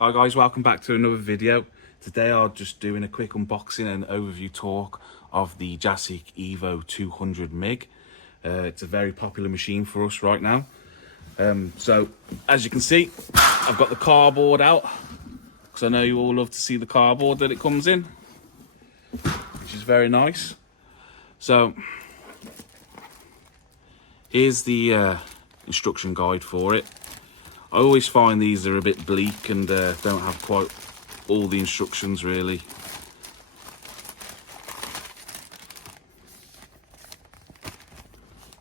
Hi guys, welcome back to another video. Today I'm just doing a quick unboxing and overview talk of the Jasic Evo 200 MIG. It's a very popular machine for us right now. So as you can see, I've got the cardboard out because I know you all love to see the cardboard that it comes in, which is very nice. So here's the instruction guide for it. I always find these are a bit bleak and don't have quite all the instructions really.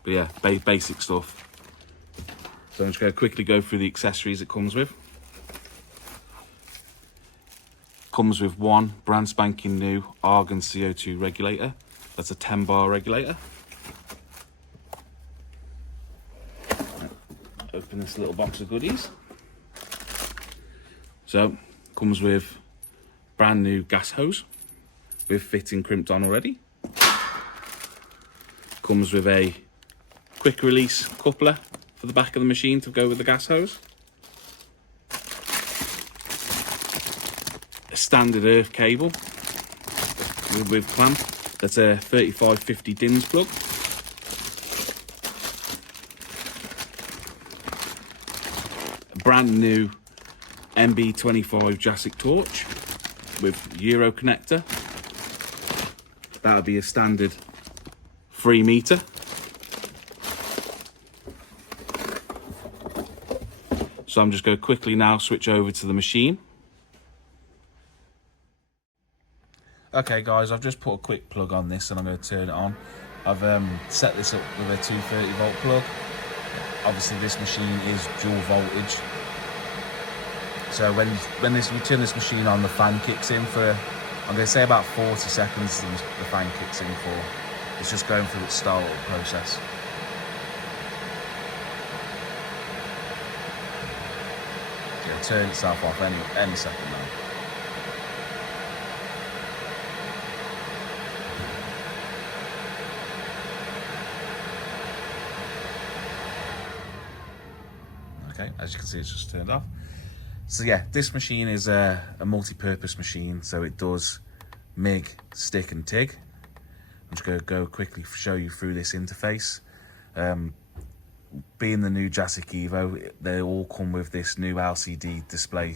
But yeah, basic stuff. So I'm just going to quickly go through the accessories it comes with. Comes with one brand spanking new argon CO2 regulator. That's a 10 bar regulator. Open this little box of goodies. So comes with brand new gas hose with fitting crimped on already. Comes with a quick release coupler for the back of the machine to go with the gas hose. A standard earth cable with clamp. That's a 3550 DINS plug. Brand new MB25 Jasic torch with Euro connector. That'll be a standard 3 meter. So I'm just going to quickly now switch over to the machine. Okay guys, I've just put a quick plug on this and I'm going to turn it on. I've set this up with a 230 volt plug. Obviously this machine is dual voltage. So when you turn this machine on, the fan kicks in for, I'm going to say about 40 seconds the fan kicks in for. It's just going through its startup process. It'll turn itself off any second now. Okay, as you can see, it's just turned off. So yeah, this machine is a multi-purpose machine, so it does MIG, stick and TIG. I'm just going to go quickly show you through this interface. Being the new Jasic Evo, they all come with this new LCD display,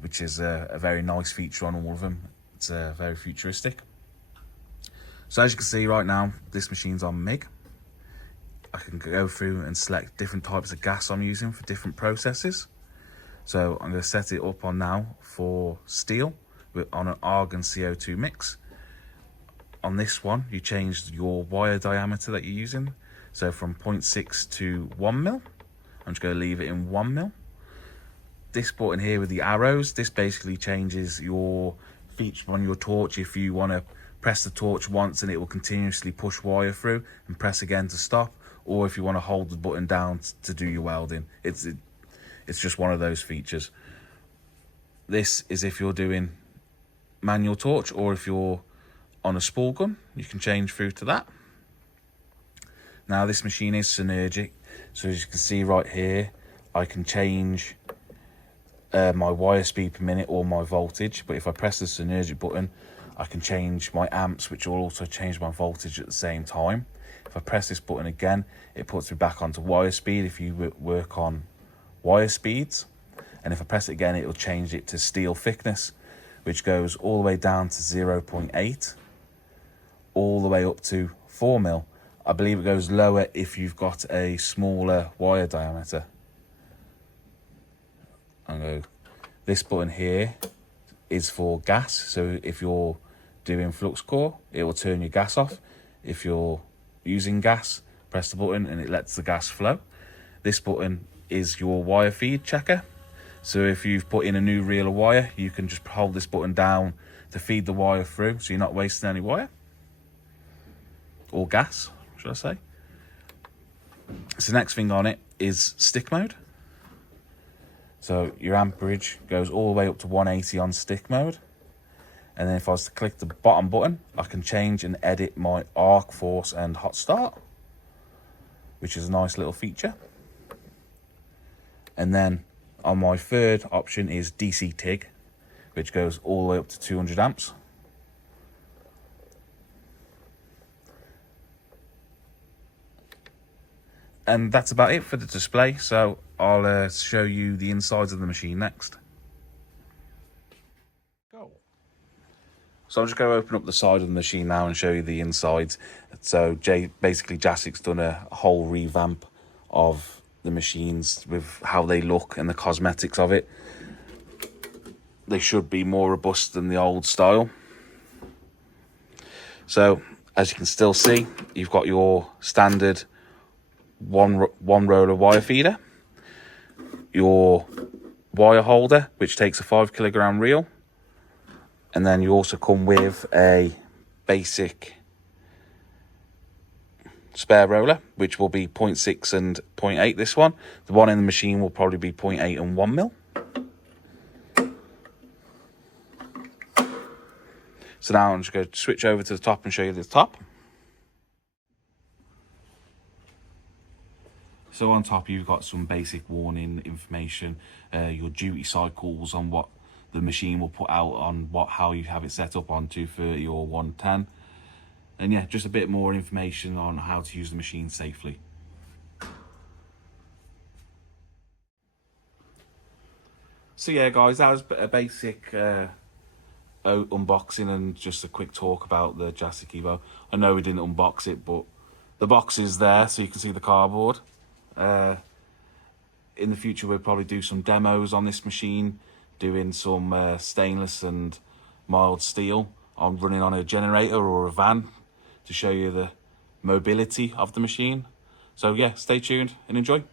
which is a very nice feature on all of them. It's very futuristic. So as you can see right now, this machine's on MIG. I can go through and select different types of gas I'm using for different processes. So I'm going to set it up on now for steel on an argon CO2 mix. On this one, you change your wire diameter that you're using. So from 0.6 to 1 mil. I'm just going to leave it in 1 mil. This button here with the arrows, this basically changes your feature on your torch. If you want to press the torch once and it will continuously push wire through and press again to stop, or if you want to hold the button down to do your welding. It's just one of those features. This is if you're doing manual torch, or if you're on a spool gun, you can change through to that. Now this machine is synergic, so as you can see right here, I can change my wire speed per minute or my voltage, but if I press the synergic button, I can change my amps, which will also change my voltage at the same time. If I press this button again, it puts me back onto wire speed if you work on wire speeds, and if I press it again, it will change it to steel thickness, which goes all the way down to 0.8 all the way up to 4 mil. I believe it goes lower if you've got a smaller wire diameter. This button here is for gas, so if you're doing flux core, it will turn your gas off. If you're using gas, press the button and it lets the gas flow. This button is your wire feed checker, so if you've put in a new reel of wire, you can just hold this button down to feed the wire through, so you're not wasting any wire or gas, should I say. So the next thing on it is stick mode. So your amperage goes all the way up to 180 on stick mode, and then if I was to click the bottom button, I can change and edit my arc force and hot start, which is a nice little feature. And then On my third option is DC TIG, which goes all the way up to 200 amps. And that's about it for the display, so I'll show you the insides of the machine next. Go. So I'm just going to open up the side of the machine now and show you the insides. So basically Jassic's done a whole revamp of the machines with how they look and the cosmetics of it. They should be more robust than the old style. So as you can still see, you've got your standard one roller wire feeder, your wire holder, which takes a 5 kilogram reel, and then you also come with a basic spare roller, which will be 0.6 and 0.8. This one, the one in the machine, will probably be 0.8 and 1 mil. So now I'm just going to switch over to the top and show you the top. So on top, you've got some basic warning information, your duty cycles on what the machine will put out on how you have it set up on 230 or 110. And yeah, just a bit more information on how to use the machine safely. So yeah, guys, that was a basic unboxing and just a quick talk about the Jassic Evo. I know we didn't unbox it, but the box is there so you can see the cardboard. In the future, we'll probably do some demos on this machine, doing some stainless and mild steel on running on a generator or a van to show you the mobility of the machine. So yeah, stay tuned and enjoy.